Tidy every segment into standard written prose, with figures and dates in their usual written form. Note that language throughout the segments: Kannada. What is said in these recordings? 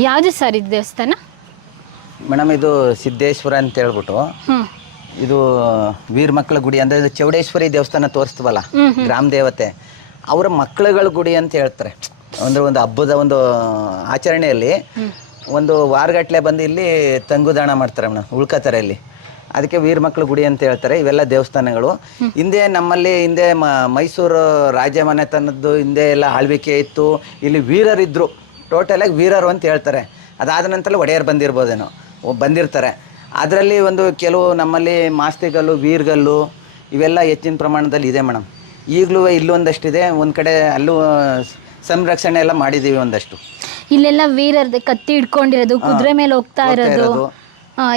ಯಾವುದು ಸರ್ ಇದು ದೇವಸ್ಥಾನ? ಮೇಡಮ್ ಇದು ಸಿದ್ದೇಶ್ವರ ಅಂತ ಹೇಳ್ಬಿಟ್ಟು ಇದು ವೀರಮಕ್ಕಳ ಗುಡಿ ಅಂದರೆ ಇದು ಚೌಡೇಶ್ವರಿ ದೇವಸ್ಥಾನ ತೋರಿಸ್ತೀವಲ್ಲ ಗ್ರಾಮ ದೇವತೆ ಅವರ ಮಕ್ಕಳುಗಳ ಗುಡಿ ಅಂತ ಹೇಳ್ತಾರೆ. ಅಂದರೆ ಒಂದು ಹಬ್ಬದ ಒಂದು ಆಚರಣೆಯಲ್ಲಿ ಒಂದು ವಾರಗಟ್ಟಲೆ ಬಂದು ಇಲ್ಲಿ ತಂಗುದಾಣ ಮಾಡ್ತಾರೆ ಮೇಡಮ್, ಉಳ್ಕೋತಾರೆ ಇಲ್ಲಿ. ಅದಕ್ಕೆ ವೀರಮಕ್ಕಳ ಗುಡಿ ಅಂತ ಹೇಳ್ತಾರೆ. ಇವೆಲ್ಲ ದೇವಸ್ಥಾನಗಳು ಹಿಂದೆ ನಮ್ಮಲ್ಲಿ ಹಿಂದೆ ಮೈಸೂರು ರಾಜ್ಯ ಮನೆತನದ್ದು ಹಿಂದೆ ಎಲ್ಲ ಆಳ್ವಿಕೆ ಇತ್ತು. ಇಲ್ಲಿ ವೀರರಿದ್ದರು, ಟೋಟಲಾಗಿ ವೀರರು ಅಂತ ಹೇಳ್ತಾರೆ. ಅದಾದ ನಂತರ ಒಡೆಯರು ಬಂದಿರ್ತಾರೆ. ಅದರಲ್ಲಿ ಒಂದು ಕೆಲವು ನಮ್ಮಲ್ಲಿ ಮಾಸ್ತಿಗಲ್ಲು, ವೀರ್ಗಲ್ಲು ಇವೆಲ್ಲ ಹೆಚ್ಚಿನ ಪ್ರಮಾಣದಲ್ಲಿ ಇದೆ ಮೇಡಮ್. ಈಗಲೂ ಇಲ್ಲೊಂದಷ್ಟಿದೆ, ಒಂದು ಕಡೆ ಅಲ್ಲೂ ಸಂರಕ್ಷಣೆ ಎಲ್ಲ ಮಾಡಿದ್ದೀವಿ ಒಂದಷ್ಟು. ಇಲ್ಲೆಲ್ಲ ವೀರರ್ದೆ ಕತ್ತಿ ಹಿಡ್ಕೊಂಡಿರೋದು, ಕುದುರೆ ಮೇಲೆ ಹೋಗ್ತಾ ಇರೋದು.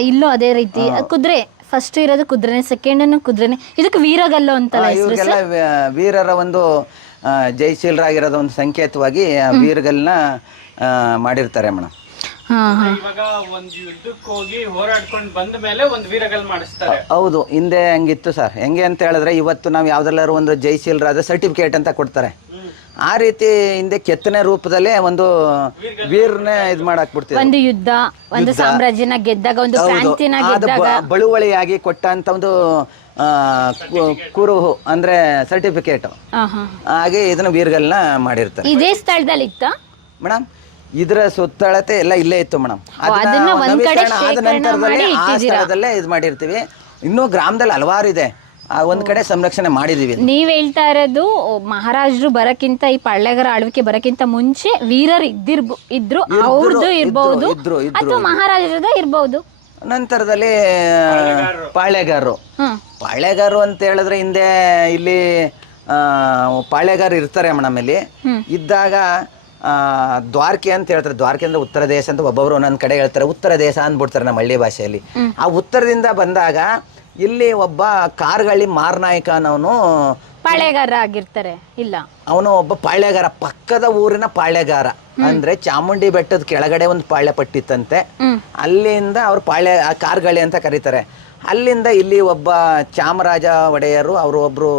ಇಲ್ಲೂ ಅದೇ ರೀತಿ ಕುದುರೆ ಫಸ್ಟ್ ಇರೋದು ಕುದುರೆನೆ, ಸೆಕೆಂಡ್ ಕುದುರೆನೆ. ಇದಕ್ಕೆ ವೀರಗಲ್ಲು ಅಂತಲ್ಲ ಹೆಸರು. ಇವ್ರಿಗೆಲ್ಲ ವೀರರ ಒಂದು ಜಯಶೀಲರಾಗಿರೋದು ಒಂದು ಸಂಕೇತವಾಗಿ ವೀರಗಲ್ನ ಮಾಡಿರ್ತಾರೆ ಮೇಡಮ್. ಇವಾಗ ಒಂದು ಯುದ್ಧಕ್ಕೆ ಹೋಗಿ ಹೋರಾಡ್ಕೊಂಡು ಬಂದ ಮೇಲೆ ಒಂದು ವೀರಗಲ್ ಮಾಡಿಸ್ತಾರೆ. ಹೌದು, ಹಿಂದೆ ಹಂಗಿತ್ತು ಸರ್. ಹೆಂಗೆ ಅಂತ ಹೇಳಿದ್ರೆ ಇವತ್ತು ನಾವು ಯಾವ್ದೆಲ್ಲರೂ ಒಂದು ಜಯಶೀಲರಾದ ಸರ್ಟಿಫಿಕೇಟ್ ಅಂತ ಕೊಡ್ತಾರೆ. ಆ ರೀತಿ ಹಿಂದೆ ಕೆತ್ತನೆ ರೂಪದಲ್ಲೇ ಒಂದು ವೀರನೇ ಇದು ಮಾಡಕ್ ಬಿಡ್ತೀವಿ. ಒಂದು ಯುದ್ಧ, ಒಂದು ಸಾಮ್ರಾಜ್ಯನ ಗೆದ್ದಾಗ, ಒಂದು ಕ್ರಾಂತಿನ ಗೆದ್ದಾಗ ಬಳುವಳಿಯಾಗಿ ಕೊಟ್ಟಂತ ಒಂದು ಕುರುಹು ಅಂದ್ರೆ ಸರ್ಟಿಫಿಕೇಟ್. ಹಾಗೆ ಇದನ್ನ ವೀರಗಲ್ನ ಮಾಡಿರ್ತಾರೆ. ಇದೇ ಸ್ಥಳದಲ್ಲಿ ಇತ್ತ ಮೇಡಮ್? ಇದರ ಸುತ್ತಳತೆ ಎಲ್ಲ ಇಲ್ಲೇ ಇತ್ತು ಮೇಡಮ್. ಆದ ನಂತರದಲ್ಲೇ ಆ ಸ್ಥಳದಲ್ಲೇ ಇದು ಮಾಡಿರ್ತೀವಿ. ಇನ್ನೂ ಗ್ರಾಮದಲ್ಲಿ ಹಲವಾರು ಇದೆ, ಒಂದ್ ಕಡೆ ಸಂರಕ್ಷಣೆ ಮಾಡಿದೀವಿ. ನೀವ್ ಹೇಳ್ತಾ ಇರೋದು ಮಹಾರಾಜರು ಬರಕ್ಕಿಂತ, ಈ ಪಾಳ್ಯಗಾರ ಆಳ್ವಿಕೆ ಬರಕ್ಕಿಂತ ಮುಂಚೆ ವೀರರು ಇದ್ರು, ಅವ್ರದ್ದು ಇರ್ಬಹುದು ಅಥವಾ ಮಹಾರಾಜರದ ಇರ್ಬಹುದು. ನಂತರದಲ್ಲಿ ಪಾಳ್ಯಗಾರರು ಅಂತ ಹೇಳಿದ್ರೆ ಹಿಂದೆ ಇಲ್ಲಿ ಪಾಳ್ಯಗಾರ ಇರ್ತಾರೆ ಮೇಡಮ್. ಇಲ್ಲಿ ಇದ್ದಾಗ ದ್ವಾರಕೆ ಅಂತ ಹೇಳ್ತಾರೆ. ದ್ವಾರಕೆ ಅಂದ್ರೆ ಉತ್ತರ ದೇಶ ಅಂತ ಒಬ್ಬೊಬ್ರು ಒಂದೊಂದ್ ಕಡೆ ಹೇಳ್ತಾರೆ. ಉತ್ತರ ದೇಶ ಅಂದ್ಬಿಡ್ತಾರೆ ನಮ್ಮ ಹಳ್ಳಿ ಭಾಷೆಯಲ್ಲಿ. ಆ ಉತ್ತರದಿಂದ ಬಂದಾಗ ಇಲ್ಲಿ ಒಬ್ಬ ಕಾರ್ಗಳ್ಳಿ ಮಾರನಾಯಕ ಅನ್ನೋನು ಪಾಳ್ಯಗಾರ ಆಗಿರ್ತಾರೆ. ಇಲ್ಲ, ಅವನು ಒಬ್ಬ ಪಾಳ್ಯಗಾರ, ಪಕ್ಕದ ಊರಿನ ಪಾಳ್ಯಗಾರ. ಅಂದ್ರೆ ಚಾಮುಂಡಿ ಬೆಟ್ಟದ ಕೆಳಗಡೆ ಒಂದು ಪಾಳ್ಯ ಪಟ್ಟಿತ್ತಂತೆ. ಅಲ್ಲಿಂದ ಅವ್ರು ಕಾರ್ಗಳ್ಳಿ ಅಂತ ಕರೀತಾರೆ. ಅಲ್ಲಿಂದ ಇಲ್ಲಿ ಒಬ್ಬ ಚಾಮರಾಜ ಒಡೆಯರು, ಅವರು ಒಬ್ರು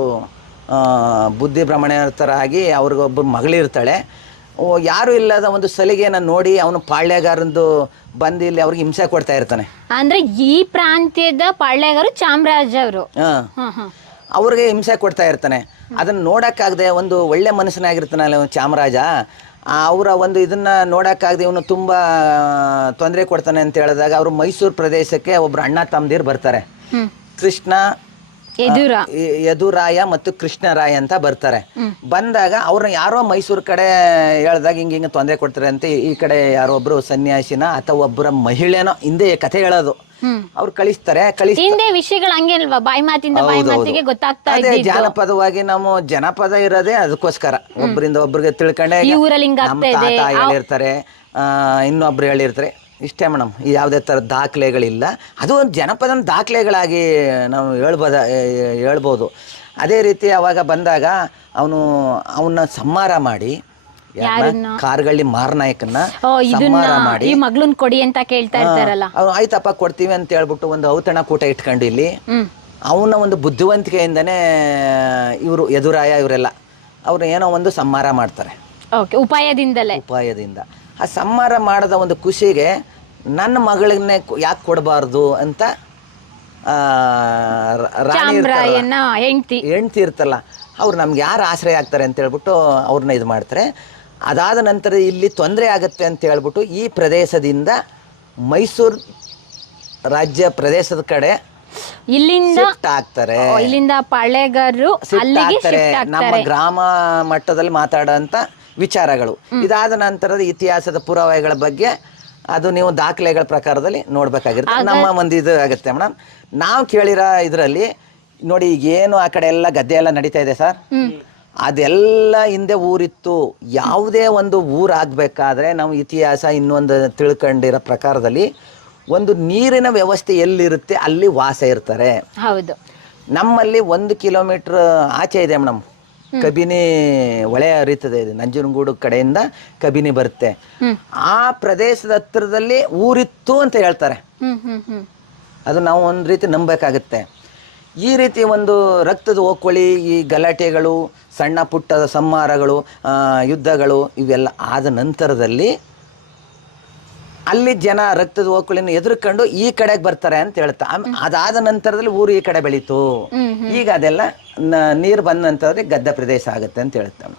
ಬುದ್ಧಿ ಭ್ರಮಣತರಾಗಿ ಅವ್ರಿಗೊಬ್ಬರು ಮಗಳಿರ್ತಾಳೆ. ಯಾರು ಇಲ್ಲದ ಒಂದು ಸಲಿಗೆನ ನೋಡಿ ಅವನು ಪಾಳ್ಯಗಾರಂದು ಬಂದು ಇಲ್ಲಿ ಅವ್ರಿಗೆ ಹಿಂಸೆ ಕೊಡ್ತಾ ಇರ್ತಾನೆ. ಅಂದ್ರೆ ಈ ಪ್ರಾಂತ್ಯದ ಪಾಳ್ಯಗಾರರು ಚಾಮರಾಜ ಅವರು ಅವ್ರಿಗೆ ಹಿಂಸೆ ಕೊಡ್ತಾ ಇರ್ತಾನೆ. ಅದನ್ನ ನೋಡಕ್ಕಾಗದೆ ಒಂದು ಒಳ್ಳೆ ಮನಸ್ಸನಾಗಿರ್ತಾನಲ್ಲ ಚಾಮರಾಜ, ಅವರ ಒಂದು ಇದನ್ನ ನೋಡಕ್ಕಾಗದೆ ಇವನು ತುಂಬಾ ತೊಂದರೆ ಕೊಡ್ತಾನೆ ಅಂತ ಹೇಳಿದಾಗ ಅವರು ಮೈಸೂರು ಪ್ರದೇಶಕ್ಕೆ ಒಬ್ರು ಅಣ್ಣ ತಮ್ಮದಿರು ಬರ್ತಾರೆ. ಕೃಷ್ಣ ಯದುರಾಯ ಮತ್ತು ಕೃಷ್ಣರಾಯ ಅಂತ ಬರ್ತಾರೆ. ಬಂದಾಗ ಅವ್ರನ್ನ ಯಾರೋ ಮೈಸೂರು ಕಡೆ ಹೇಳ್ದಾಗ ಹಿಂಗೆ ತೊಂದರೆ ಕೊಡ್ತಾರೆ ಅಂತ ಈ ಕಡೆ ಯಾರೋ ಒಬ್ರು ಸನ್ಯಾಸಿನ ಅಥವಾ ಒಬ್ಬರ ಮಹಿಳೆನೋ ಹಿಂದೆ ಕಥೆ ಹೇಳೋದು ಅವ್ರು ಕಳಿಸ್ತಾರೆ. ವಿಷಯಗಳು ಹಂಗೇನಲ್ವಾ, ಬಾಯಿ ಮಾತಿಂದ ಬಾಯಿ ಮಾತಿಗೆ ಗೊತ್ತಾಗ್ತಾ ಇದೆ. ಜಾನಪದವಾಗಿ ನಮ್ಮ ಜನಪದ ಇರೋದೇ ಅದಕ್ಕೋಸ್ಕರ. ಒಬ್ಬರಿಂದ ಒಬ್ರಿಗೆ ತಿಳ್ಕೊಂಡೆ ನಮ್ಮ ತಾತ ಹೇಳಿರ್ತಾರೆ, ಇನ್ನೊಬ್ರು ಹೇಳಿರ್ತಾರೆ. ಇಷ್ಟೇ ಮೇಡಮ್, ಯಾವುದೇ ಥರ ದಾಖಲೆಗಳಿಲ್ಲ. ಅದು ಒಂದು ಜನಪದ ದಾಖಲೆಗಳಾಗಿ ನಾವು ಹೇಳ್ಬೋದು. ಅದೇ ರೀತಿ ಅವಾಗ ಬಂದಾಗ ಅವನ್ನ ಸಂಹಾರ ಮಾಡಿ, ಕಾರ್ಗಳ್ಳಿ ಮಾರನಾಯಕನ್ನ ಸಂಹಾರ ಮಾಡಿ ಮಗಳನ್ ಕೊಡಿ ಅಂತ ಕೇಳ್ತಾ ಇರ್ತಾರಲ್ಲ, ಅವ್ನು ಆಯ್ತಪ್ಪ ಕೊಡ್ತೀವಿ ಅಂತ ಹೇಳ್ಬಿಟ್ಟು ಒಂದು ಔತಣ ಕೂಟ ಇಟ್ಕೊಂಡು ಇಲ್ಲಿ ಅವನ ಒಂದು ಬುದ್ಧಿವಂತಿಕೆಯಿಂದನೇ ಇವರು ಯದುರಾಯ ಇವರೆಲ್ಲ ಅವ್ರು ಏನೋ ಒಂದು ಸಂಹಾರ ಮಾಡ್ತಾರೆ. ಉಪಾಯದಿಂದ ಆ ಸಂಹಾರ ಮಾಡದ ಒಂದು ಖುಷಿಗೆ ನನ್ನ ಮಗಳನ್ನೇ ಯಾಕೆ ಕೊಡಬಾರ್ದು ಅಂತ ಹೆಂಡ್ತಿ ಇರ್ತಲ್ಲ, ಅವ್ರು ನಮ್ಗೆ ಯಾರು ಆಶ್ರಯ ಆಗ್ತಾರೆ ಅಂತ ಹೇಳ್ಬಿಟ್ಟು ಅವ್ರನ್ನ ಇದು ಮಾಡ್ತಾರೆ. ಅದಾದ ನಂತರ ಇಲ್ಲಿ ತೊಂದರೆ ಆಗತ್ತೆ ಅಂತ ಹೇಳ್ಬಿಟ್ಟು ಈ ಪ್ರದೇಶದಿಂದ ಮೈಸೂರು ರಾಜ್ಯ ಪ್ರದೇಶದ ಕಡೆ ಇಲ್ಲಿಂದ ಆಗ್ತಾರೆ. ಇಲ್ಲಿಂದ ಪಾಳ್ಯಗಾರರು ನಮ್ಮ ಗ್ರಾಮ ಮಟ್ಟದಲ್ಲಿ ಮಾತಾಡೋಂಥ ವಿಚಾರಗಳು. ಇದಾದ ನಂತರದ ಇತಿಹಾಸದ ಪುರಾವೆಗಳ ಬಗ್ಗೆ ಅದು ನೀವು ದಾಖಲೆಗಳ ಪ್ರಕಾರದಲ್ಲಿ ನೋಡ್ಬೇಕಾಗಿರುತ್ತೆ. ನಮ್ಮ ಒಂದು ಇದು ಆಗುತ್ತೆ ಮೇಡಮ್. ನಾವು ಕೇಳಿರೋ ಇದರಲ್ಲಿ ನೋಡಿ, ಈಗೇನು ಆ ಕಡೆ ಎಲ್ಲ ಗದ್ದೆ ಎಲ್ಲ ನಡೀತಾ ಇದೆ ಸರ್, ಅದೆಲ್ಲ ಹಿಂದೆ ಊರಿತ್ತು. ಯಾವುದೇ ಒಂದು ಊರಾಗಬೇಕಾದ್ರೆ ನಾವು ಇತಿಹಾಸ ಇನ್ನೊಂದು ತಿಳ್ಕೊಂಡಿರೋ ಪ್ರಕಾರದಲ್ಲಿ ಒಂದು ನೀರಿನ ವ್ಯವಸ್ಥೆ ಎಲ್ಲಿರುತ್ತೆ ಅಲ್ಲಿ ವಾಸ ಇರ್ತಾರೆ. ಹೌದು, ನಮ್ಮಲ್ಲಿ 1 ಕಿಲೋಮೀಟರ್ ಆಚೆ ಇದೆ ಮೇಡಮ್, ಕಬಿನಿ ಹೊಳೆ ಹರಿತದೆ. ನಂಜನಗೂಡು ಕಡೆಯಿಂದ ಕಬಿನಿ ಬರುತ್ತೆ. ಆ ಪ್ರದೇಶದ ಹತ್ತಿರದಲ್ಲಿ ಊರಿತ್ತು ಅಂತ ಹೇಳ್ತಾರೆ. ಅದು ನಾವು ಒಂದು ರೀತಿ ನಂಬಬೇಕಾಗುತ್ತೆ. ಈ ರೀತಿ ಒಂದು ರಕ್ತದ ಓಕುಳಿ, ಈ ಗಲಾಟೆಗಳು, ಸಣ್ಣ ಪುಟ್ಟ ಸಂಹಾರಗಳು, ಯುದ್ಧಗಳು ಇವೆಲ್ಲ ಆದ ನಂತರದಲ್ಲಿ ಅಲ್ಲಿ ಜನ ರಕ್ತದ ಓಕುಳಿನ ಎದುರ್ಕೊಂಡು ಈ ಕಡೆಗೆ ಬರ್ತಾರೆ ಅಂತ ಹೇಳ್ತಾ ಅದಾದ ನಂತರದಲ್ಲಿ ಊರು ಈ ಕಡೆ ಬೆಳೀತು. ಈಗ ಅದೆಲ್ಲ ನೀರು ಬಂದ ನಂತರದಲ್ಲಿ ಗದ್ದ ಪ್ರದೇಶ ಆಗುತ್ತೆ ಅಂತ ಹೇಳ್ತಾ.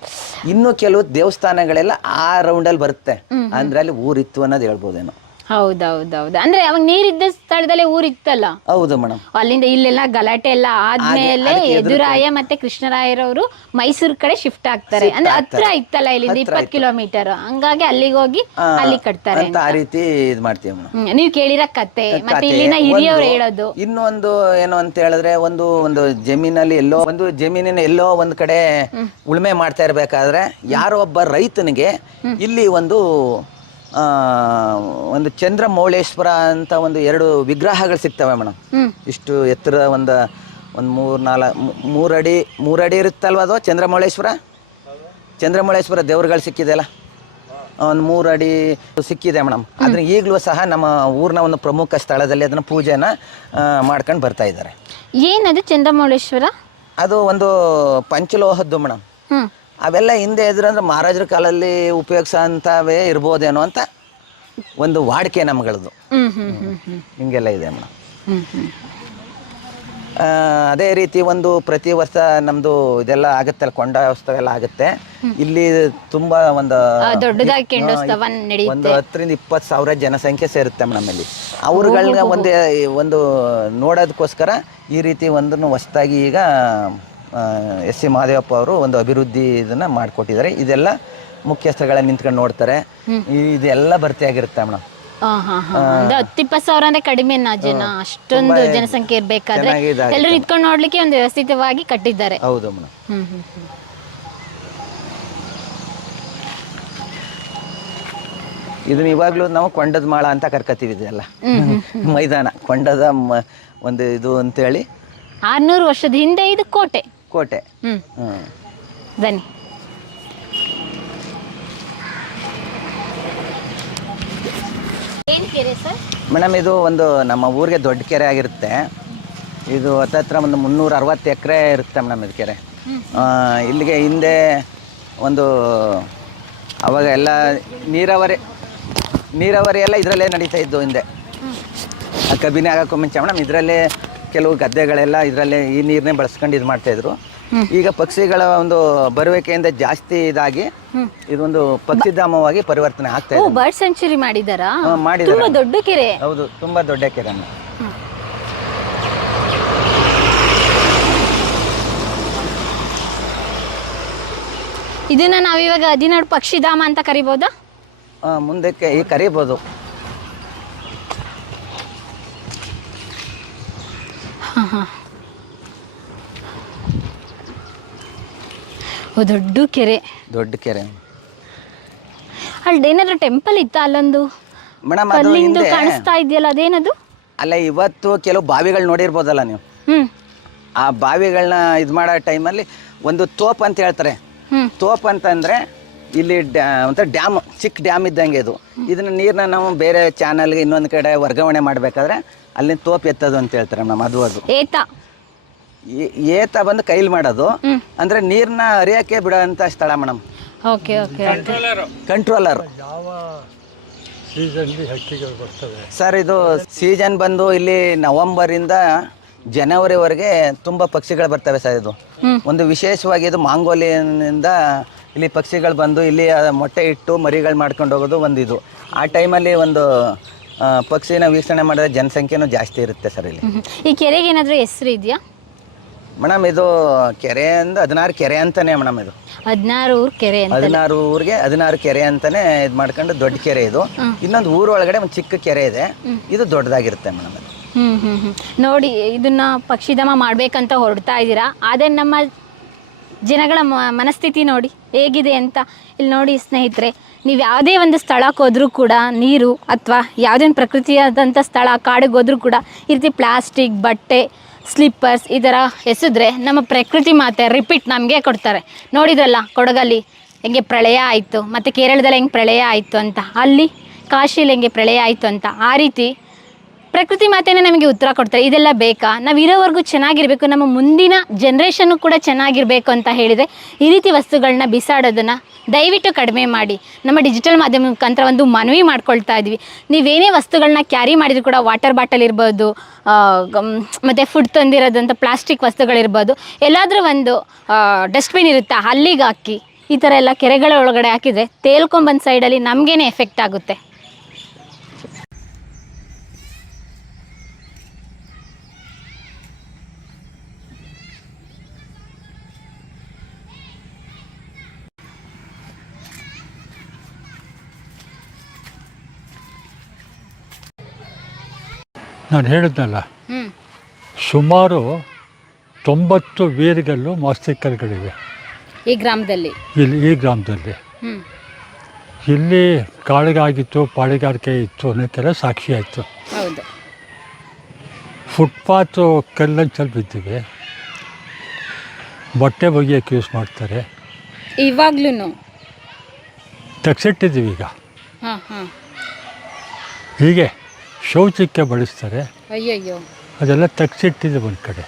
ಇನ್ನು ಕೆಲವು ದೇವಸ್ಥಾನಗಳೆಲ್ಲ ಆ ರೌಂಡಲ್ಲಿ ಬರುತ್ತೆ, ಅಂದ್ರೆ ಅಲ್ಲಿ ಊರಿತ್ತು ಅನ್ನೋದು ಹೇಳ್ಬೋದೇನೋ. ಹೌದೌದೌದು, ಅಂದ್ರೆ ಅವಾಗ ನೀರಿದ್ದ ಸ್ಥಳದಲ್ಲೇ ಊರಿತ್ತಲ್ಲ. ಹೌದು ಮೇಡಮ್. ಅಲ್ಲಿಂದ ಇಲ್ಲೆಲ್ಲ ಗಲಾಟೆ ಎಲ್ಲ ಆದ್ಮೇಲೆ ಯದುರಾಯ ಮತ್ತೆ ಕೃಷ್ಣರಾಯರವರು ಮೈಸೂರು ಕಡೆ ಶಿಫ್ಟ್ ಆಗ್ತಾರೆ. ಅಂದ್ರೆ ಹತ್ರ ಇತ್ತಲ್ಲ ಇಲ್ಲಿಂದ 20 ಕಿಲೋಮೀಟರ್, ಹಂಗಾಗಿ ಅಲ್ಲಿಗೆ ಹೋಗಿ ಅಲ್ಲಿ ಕಟ್ತಾರೆ ಅಂತ. ಆ ರೀತಿ ಇದು ಮಾಡ್ತೀವಿ ಮೇಡಮ್. ನೀವು ಕೇಳಿರೋ ಕತೆ ಮತ್ತೆ ಇಲ್ಲಿನ ಹಿರಿಯವರು ಹೇಳೋದು. ಇನ್ನೊಂದು ಏನು ಅಂತ ಹೇಳಿದ್ರೆ, ಒಂದು ಜಮೀನಲ್ಲಿ ಎಲ್ಲೋ ಒಂದು ಕಡೆ ಉಳುಮೆ ಮಾಡ್ತಾ ಇರ್ಬೇಕಾದ್ರೆ ಯಾರೋ ಒಬ್ಬ ರೈತನಿಗೆ ಇಲ್ಲಿ ಒಂದು ಚಂದ್ರಮೌಳೇಶ್ವರ ಅಂತ 2 ವಿಗ್ರಹಗಳು ಸಿಗ್ತವೆ ಮೇಡಮ್. ಇಷ್ಟು ಎತ್ತರ ಒಂದು 3 ಅಡಿ ಇರುತ್ತಲ್ವ ಅದು ಚಂದ್ರಮೌಳೇಶ್ವರ ದೇವ್ರುಗಳು ಸಿಕ್ಕಿದೆಯಲ್ಲ, ಒಂದು 3 ಅಡಿ ಸಿಕ್ಕಿದೆ ಮೇಡಮ್. ಅದನ್ನ ಈಗಲೂ ಸಹ ನಮ್ಮ ಊರಿನ ಒಂದು ಪ್ರಮುಖ ಸ್ಥಳದಲ್ಲಿ ಅದನ್ನ ಪೂಜೆನ ಮಾಡ್ಕೊಂಡು ಬರ್ತಾ ಇದ್ದಾರೆ. ಏನದು ಚಂದ್ರಮೌಳೇಶ್ವರ? ಅದು ಒಂದು ಪಂಚಲೋಹದ್ದು ಮೇಡಮ್. ಅವೆಲ್ಲ ಹಿಂದೆ ಇದ್ರಂದ್ರೆ ಮಹಾರಾಜರ ಕಾಲದಲ್ಲಿ ಉಪಯೋಗಿಸೋ ಅಂತವೇ ಇರ್ಬೋದೇನೋ ಅಂತ ಒಂದು ವಾಡಿಕೆ ನಮ್ಗಳದು. ಹಿಂಗೆಲ್ಲ ಇದೆ ಮೇಡಮ್. ಅದೇ ರೀತಿ ಪ್ರತಿ ವರ್ಷ ನಮ್ದು ಇದೆಲ್ಲ ಆಗುತ್ತಲ್ಲ, ಕೊಂಡೋತ್ಸವ ಎಲ್ಲ ಆಗುತ್ತೆ ಇಲ್ಲಿ. ತುಂಬಾ ಒಂದು 10,000-20,000 ಜನಸಂಖ್ಯೆ ಸೇರುತ್ತೆ ಮೇಡಮ್ ಇಲ್ಲಿ. ಅವ್ರಗಳನ್ನ ಒಂದು ನೋಡೋದಕ್ಕೋಸ್ಕರ ಈ ರೀತಿ ಹೊಸದಾಗಿ ಈಗ ಎಸ್ ಸಿ ಮಹದೇವಪ್ಪ ಅವರು ಒಂದು ಅಭಿವೃದ್ಧಿ ಇದನ್ನ ಮಾಡಿಕೊಟ್ಟಿದ್ದಾರೆ. ಇದೆಲ್ಲ ಮುಖ್ಯಸ್ಥಗಳ ನಿಂತ್ಕೊಂಡು ನೋಡ್ತಾರೆ. ಇದೆಲ್ಲ ಭರ್ತಿ ಆಗಿರುತ್ತೆ ಮೇಡಮ್. 10-20,000 ಅಂದ್ರೆ ಕಡಿಮೆ ಜನ, ಅಷ್ಟೊಂದು ಜನಸಂಖ್ಯೆ ಇರ್ಬೇಕಾದ್ರೆ ಎಲ್ಲರೂ ನಿಂತ್ಕೊಂಡು ನೋಡ್ಲಿಕ್ಕೆ ಒಂದು ವ್ಯವಸ್ಥಿತವಾಗಿ ಕಟ್ಟಿದ್ದಾರೆ. ಹೌದು ಮೇಡಮ್. ಇದನ್ನ ಇವಾಗ್ಲೂ ನಾವು ಕೊಂಡದ ಮಾಳ ಅಂತ ಕರ್ಕತೀವಿ. ಇದೆಲ್ಲ ಮೈದಾನ ಕೊಂಡದ ಒಂದು ಇದು ಅಂತೇಳಿ. 600 ವರ್ಷದ ಹಿಂದೆ ಇದು ಕೋಟೆ. ಬನ್ನಿ. ಮೇಡಮ್ ಇದು ನಮ್ಮ ಊರಿಗೆ ದೊಡ್ಡ ಕೆರೆ ಆಗಿರುತ್ತೆ. ಇದು ಹತ್ತತ್ರ ಒಂದು 360 ಎಕರೆ ಇರುತ್ತೆ ಮೇಡಮ್ ಇದು ಕೆರೆ. ಇಲ್ಲಿಗೆ ಹಿಂದೆ ಅವಾಗ ಎಲ್ಲ ನೀರಾವರಿ ಎಲ್ಲ ಇದರಲ್ಲೇ ನಡೀತಾ ಇದ್ದು. ಹಿಂದೆ ಕಬಿನಿ ಆಗೋಕ್ಕೂ ಮುಂಚೆ ಮೇಡಮ್ ಇದರಲ್ಲೇ ಕೆಲವು ಗದ್ದೆಗಳೆಲ್ಲ ಇದರಲ್ಲೇ ಈ ನೀರನ್ನೇ ಬಳಸ್ಕೊಂಡು ಇದು ಮಾಡ್ತಾಯಿದ್ರು. ಈಗ ಪಕ್ಷಿಗಳ ಬರುವಿಕೆಯಿಂದ ಜಾಸ್ತಿ ಇದಾಗಿ ಇದೊಂದು ಪಕ್ಷಿಧಾಮವಾಗಿ ಪರಿವರ್ತನೆ ಆಗ್ತಾ ಇದೆ. ಬರ್ಡ್ ಸೆಂಚುರಿ ಮಾಡಿದಾರಾ? ಮಾಡಿದ್ದಾರೆ. ದೊಡ್ಡ ಕೆರೆ. ಹೌದು, ತುಂಬಾ ದೊಡ್ಡ ಕೆರೆ. ಇದನ್ನ ನಾವಿವಾಗ 14 ಪಕ್ಷಿಧಾಮ ಅಂತ ಕರಿಬಹುದಾ? ಮುಂದಕ್ಕೆ ಕರಿಬಹುದು. ದೊಡ್ಡ ಕೆರೆ. ಅಲ್ಲಿ ಏನಾದ್ರು ಟೆಂಪಲ್ ಇತ್ತ? ಅಲ್ಲೊಂದು ಮೇಡಮ್ ಕಲ್ಲಿಂದು ಕಾಣಿಸ್ತಾ ಇದೆಯಲ್ಲ, ಅದೇನದು? ಅಲ್ಲ, ಇವತ್ತು ಕೆಲವು ಬಾವಿಗಳು ನೋಡಿರ್ಬೋದಲ್ಲ ನೀವು. ಆ ಬಾವಿಗಳನ್ನ ಇದು ಮಾಡೋ ಟೈಮಲ್ಲಿ ಒಂದು ತೋಪ್ ಅಂತ ಹೇಳ್ತಾರೆ. ತೋಪ್ ಅಂತಂದ್ರೆ ಇಲ್ಲಿ ಒಂಥರ ಡ್ಯಾಮ್, ಚಿಕ್ಕ ಡ್ಯಾಮ್ ಇದ್ದಂಗೆ ಇದು. ಇದನ್ನ ನೀರನ್ನ ನಾವು ಬೇರೆ ಚಾನಲ್ಗೆ ಇನ್ನೊಂದು ಕಡೆ ವರ್ಗಾವಣೆ ಮಾಡಬೇಕಾದ್ರೆ ಅಲ್ಲಿ ತೋಪ್ ಎತ್ತದು ಅಂತ ಹೇಳ್ತಾರೆ ಮೇಡಮ್. ಅದು ಏತ ಬಂದು ಕೈಲಿ ಮಾಡೋದು, ಅಂದ್ರೆ ನೀರ್ನ ಹರಿಯಕ್ಕೆ ಬಿಡೋಂಥ ಸ್ಥಳ ಮೇಡಮ್. Controller sir. ಇದು ಸೀಸನ್ ಬಂದು ಇಲ್ಲಿ ನವೆಂಬರಿಂದ ಜನವರಿವರೆಗೆ ತುಂಬಾ ಪಕ್ಷಿಗಳು ಬರ್ತವೆ ಸರ್. ಇದು ಒಂದು ವಿಶೇಷವಾಗಿ ಇದು ಮಾಂಗೋಲಿಯನ್ನಿಂದ ಇಲ್ಲಿ ಪಕ್ಷಿಗಳು ಬಂದು ಇಲ್ಲಿ ಮೊಟ್ಟೆ ಇಟ್ಟು ಮರಿಗಳು ಮಾಡ್ಕೊಂಡು ಹೋಗೋದು ಇದು. ಆ ಟೈಮಲ್ಲಿ ಪಕ್ಷಿನ ವೀಕ್ಷಣೆ ಮಾಡಿದ್ರೆ ಜನಸಂಖ್ಯೆನೂ ಜಾಸ್ತಿ ಇರುತ್ತೆ ಸರ್ ಇಲ್ಲಿ. ಈ ಕೆರೆಗೆ ಏನಾದರೂ ಹೆಸರು ಇದೆಯಾ ಮೇಡಮ್? ಇದು ಕೆರೆ 16 ಕೆರೆ ಅಂತಾನೆ ಮೇಡಮ್. ಇದು 16 ಕೆರೆ, 16 ಊರಿಗೆ 16 ಕೆರೆ ಅಂತಾನೆ ಇದು ಮಾಡ್ಕೊಂಡು ದೊಡ್ಡ ಕೆರೆ ಇದು. ಇನ್ನೊಂದು ಊರ ಒಳಗಡೆ ಒಂದು ಚಿಕ್ಕ ಕೆರೆ ಇದೆ, ಇದು ದೊಡ್ಡದಾಗಿರುತ್ತೆ ಮೇಡಮ್. ಅದು ನೋಡಿ, ಇದನ್ನ ಪಕ್ಷಿಧಾಮ ಮಾಡ್ಬೇಕಂತ ಹೊರಡ್ತಾ ಇದ್ದೀರಾ, ಆದರೆ ನಮ್ಮ ಜನಗಳ ಮನಸ್ಥಿತಿ ನೋಡಿ ಹೇಗಿದೆ ಅಂತ. ಇಲ್ಲಿ ನೋಡಿ ಸ್ನೇಹಿತರೆ, ನೀವು ಯಾವುದೇ ಒಂದು ಸ್ಥಳಕ್ಕೆ ಹೋದ್ರೂ ಕೂಡ ನೀರು ಅಥವಾ ಯಾವುದೇ ಒಂದು ಪ್ರಕೃತಿಯಾದಂಥ ಸ್ಥಳ ಕಾಡಿಗೆ ಹೋದ್ರೂ ಕೂಡ ಈ ರೀತಿ ಪ್ಲಾಸ್ಟಿಕ್, ಬಟ್ಟೆ, ಸ್ಲಿಪ್ಪರ್ಸ್ ಈ ಥರ ಎಸೆದ್ರೆ ನಮ್ಮ ಪ್ರಕೃತಿ ಮಾತೆ ರಿಪೀಟ್ ನಮಗೆ ಕೊಡ್ತಾರೆ. ನೋಡಿದ್ರಲ್ಲ ಕೊಡಗಲ್ಲಿ ಹೆಂಗೆ ಪ್ರಳಯ ಆಯಿತು, ಮತ್ತು ಕೇರಳದಲ್ಲಿ ಹೆಂಗೆ ಪ್ರಳಯ ಆಯಿತು ಅಂತ, ಅಲ್ಲಿ ಕಾಶಿಯಲ್ಲಿ ಹೆಂಗೆ ಪ್ರಳಯ ಆಯಿತು ಅಂತ, ಆ ರೀತಿ ಪ್ರಕೃತಿ ಮಾತೆನೇ ನಮಗೆ ಉತ್ತರ ಕೊಡ್ತಾರೆ. ಇದೆಲ್ಲ ಬೇಕಾ? ನಾವು ಇರೋವರೆಗೂ ಚೆನ್ನಾಗಿರಬೇಕು, ನಮ್ಮ ಮುಂದಿನ ಜನ್ರೇಷನ್ನು ಕೂಡ ಚೆನ್ನಾಗಿರಬೇಕು ಅಂತ ಹೇಳಿದರೆ ಈ ರೀತಿ ವಸ್ತುಗಳನ್ನ ಬಿಸಾಡೋದನ್ನು ದಯವಿಟ್ಟು ಕಡಿಮೆ ಮಾಡಿ. ನಮ್ಮ ಡಿಜಿಟಲ್ ಮಾಧ್ಯಮ ಮುಖಾಂತರ ಒಂದು ಮನವಿ ಮಾಡ್ಕೊಳ್ತಾ ಇದ್ವಿ. ನೀವೇನೇ ವಸ್ತುಗಳನ್ನ ಕ್ಯಾರಿ ಮಾಡಿದ್ರು ಕೂಡ, ವಾಟರ್ ಬಾಟಲ್ ಇರ್ಬೋದು, ಮತ್ತು ಫುಡ್ ತಂದಿರೋದಂಥ ಪ್ಲಾಸ್ಟಿಕ್ ವಸ್ತುಗಳಿರ್ಬೋದು, ಎಲ್ಲಾದರೂ ಒಂದು ಡಸ್ಟ್ಬಿನ್ ಇರುತ್ತೆ, ಅಲ್ಲಿಗೆ ಹಾಕಿ. ಈ ಥರ ಎಲ್ಲ ಕೆರೆಗಳ ಒಳಗಡೆ ಹಾಕಿದರೆ ತೇಲ್ಕೊಂಬಂದು ಸೈಡಲ್ಲಿ ನಮಗೇನೆ ಎಫೆಕ್ಟ್ ಆಗುತ್ತೆ. ನಾನು ಹೇಳಿದ್ನಲ್ಲ, ಸುಮಾರು 90 ವೀರ್ಗಲ್ಲು ಮಾಸ್ತಿಕಲ್ಗಳಿವೆ ಈ ಗ್ರಾಮದಲ್ಲಿ. ಈ ಗ್ರಾಮದಲ್ಲಿ. ಇಲ್ಲಿ ಕಾಳಿಗಾಗಿತ್ತು, ಪಾಳಿಗಾರಿಕೆ ಇತ್ತು ಅನ್ನೋಕ್ಕೆಲ್ಲ ಸಾಕ್ಷಿ ಆಯಿತು. ಹೌದು. ಫುಟ್ಪಾತು ಕಲ್ಲಂಚಲ್ಲಿ ಬಿದ್ದಿವೆ, ಬಟ್ಟೆ ಒಗೆಯೋಕ್ಕೆ ಯೂಸ್ ಮಾಡ್ತಾರೆ. ಇವಾಗ್ಲೂ ತೆಗ್ಸಿಟ್ಟಿದ್ದೀವಿ ಈಗ. ಹೀಗೆ ಶೌಚಕ್ಕೆ ಬಳಸ್ತಾರೆ, ಅಯ್ಯಯ್ಯೋ, ಅದೆಲ್ಲ ತೆಗ್ಸಿಟ್ಟಿದೆ ಒಂದು ಕಡೆ.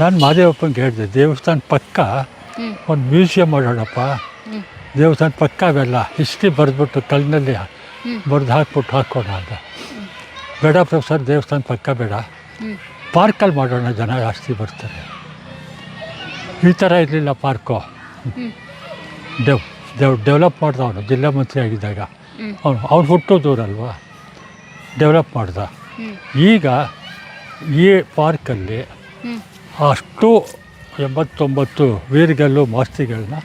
ನಾನು ಮಾದೇವಪ್ಪಂಗೆ ಹೇಳಿದೆ, ದೇವಸ್ಥಾನ ಪಕ್ಕ ಒಂದು ಮ್ಯೂಸಿಯಂ ಮಾಡೋಣಪ್ಪ, ದೇವಸ್ಥಾನ ಪಕ್ಕ ಅವೆಲ್ಲ ಹಿಸ್ಟ್ರಿ ಬರೆದ್ಬಿಟ್ಟು ಕಲ್ಲಿನಲ್ಲಿ ಬರೆದು ಹಾಕೋಣ ಅಂತ. ಬೇಡ ಪ್ರೊಫೆಸರ್, ದೇವಸ್ಥಾನ ಪಕ್ಕ ಬೇಡ, ಪಾರ್ಕಲ್ಲಿ ಮಾಡೋಣ, ಜನ ಜಾಸ್ತಿ ಬರ್ತಾರೆ. ಈ ಥರ ಇರಲಿಲ್ಲ ಪಾರ್ಕು. ಡೆವಲಪ್ ಮಾಡ್ದ ಅವನು, ಜಿಲ್ಲಾ ಮಂತ್ರಿ ಆಗಿದ್ದಾಗ. ಅವ್ನು ಹುಟ್ಟು ದೂರಲ್ವಾ, ಡೆವಲಪ್ ಮಾಡ್ದ. ಈಗ ಈ ಪಾರ್ಕಲ್ಲಿ ಅಷ್ಟು 89 ವೀರ್ಗಲ್ಲು ಮಾಸ್ತಿಗಳನ್ನ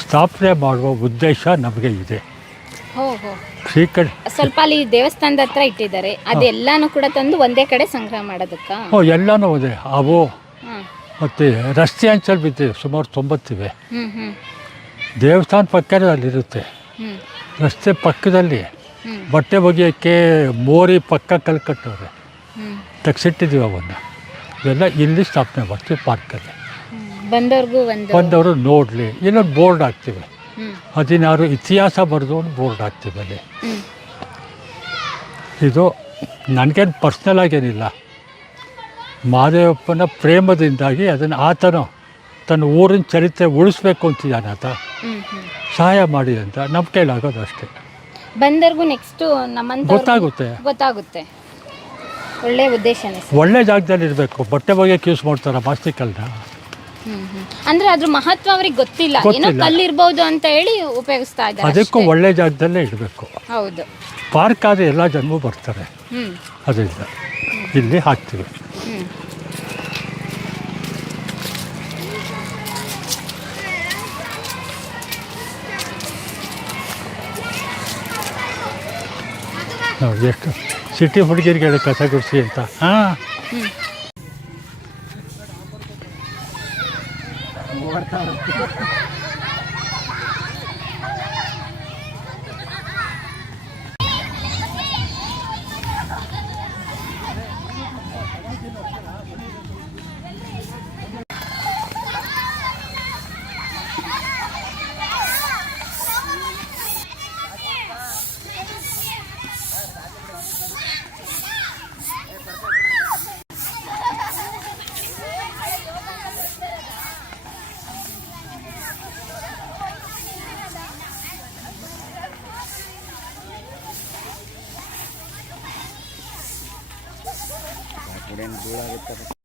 ಸ್ಥಾಪನೆ ಮಾಡುವ ಉದ್ದೇಶ ನಮಗೆ ಇದೆ. ಶ್ರೀಕಂಠ ಸ್ವಲ್ಪ ಅಲ್ಲಿ ದೇವಸ್ಥಾನದ ಹತ್ರ ಇಟ್ಟಿದ್ದಾರೆ, ಅದೆಲ್ಲಾನು ಕೂಡ ತಂದು ಒಂದೇ ಕಡೆ ಸಂಗ್ರಹ ಮಾಡೋದಕ್ಕ. ಎಲ್ಲನೂ ಇದೆ. ಅವು ಮತ್ತು ರಸ್ತೆ ಅಂಚಲ್ಲಿ ಬಿದ್ದಿವೆ, ಸುಮಾರು 90 ಇವೆ. ದೇವಸ್ಥಾನ ಪಕ್ಕನೇ ಅಲ್ಲಿರುತ್ತೆ. ರಸ್ತೆ ಪಕ್ಕದಲ್ಲಿ ಬಟ್ಟೆ ಒಗೆಯೋಕ್ಕೆ ಮೋರಿ ಪಕ್ಕ ಕಲ್ಲು ಕಟ್ಟವ್ರೆ, ತೆಗ್ಸಿಟ್ಟಿದ್ದೀವಿ ಅವನ್ನ. ಇವೆಲ್ಲ ಇಲ್ಲಿ ಸ್ಥಾಪನೆ ಮಾಡ್ತೀವಿ ಪಾರ್ಕಲ್ಲಿ. ಬಂದವರು ನೋಡಲಿ. ಇನ್ನೊಂದು ಬೋರ್ಡ್ ಹಾಕ್ತೀವಿ, 16 ಇತಿಹಾಸ ಬರೆದು ಒಂದು ಬೋರ್ಡ್ ಹಾಕ್ತೀವಿ ಅಲ್ಲಿ. ಇದು ನನಗೇನು ಪರ್ಸ್ನಲ್ ಆಗೇನಿಲ್ಲ, ಮಾದೇವಪ್ಪನ ಪ್ರೇಮದಿಂದಾಗಿ ಅದನ್ನು ಆತನು ತನ್ನ ಊರಿನ ಚರಿತ್ರೆ ಉಳಿಸ್ಬೇಕು ಅಂತಿದ್ದಾನೆ. ಆತ ಸಹಾಯ ಮಾಡಿ ಅಂತ ನಮ್ಮ ಕೈಲಾಗೋದು ಅಷ್ಟೇ. ಬಂದರ್ಗೂ ನೆಕ್ಸ್ಟ್ ನಮ್ಮಂತ ಗೊತ್ತಾಗುತ್ತೆ. ಒಳ್ಳೆ ಉದ್ದೇಶನೇ. ಒಳ್ಳೆ ಜಾಗದಲ್ಲಿ ಇರಬೇಕು. ಬಟ್ಟೆ ಒಗೆಯೋಕ್ಕೆ ಯೂಸ್ ಮಾಡ್ತಾರೆ ಮಾಸ್ತಿಕಲ್ನ. ಅಂದ್ರೆ ಅದ್ರ ಮಹತ್ವ ಅವ್ರಿಗೆ ಗೊತ್ತಿಲ್ಲ, ಏನೋ ಕಲ್ಲಿರ್ಬೋದು ಅಂತ ಹೇಳಿ ಉಪಯೋಗಿಸ್ತಾ ಇದ್ದಾರೆ. ಅದಕ್ಕೂ ಒಳ್ಳೆ ಜಾಗದಲ್ಲೇ ಇಡಬೇಕು. ಹೌದು. ಪಾರ್ಕ್ ಆದರೆ ಎಲ್ಲ ಜನರು ಬರ್ತಾರೆ, ಅದರಿಂದ ಇಲ್ಲಿ ಹಾಕ್ತೀವಿ. ನೋಡಿ ಎಷ್ಟು ಸಿಟಿ ಹುಡುಗಿರಿಗೆ ಕಸ ಗುಡಿಸಿ ಅಂತ. ಧೂಳಾಗುತ್ತೆ.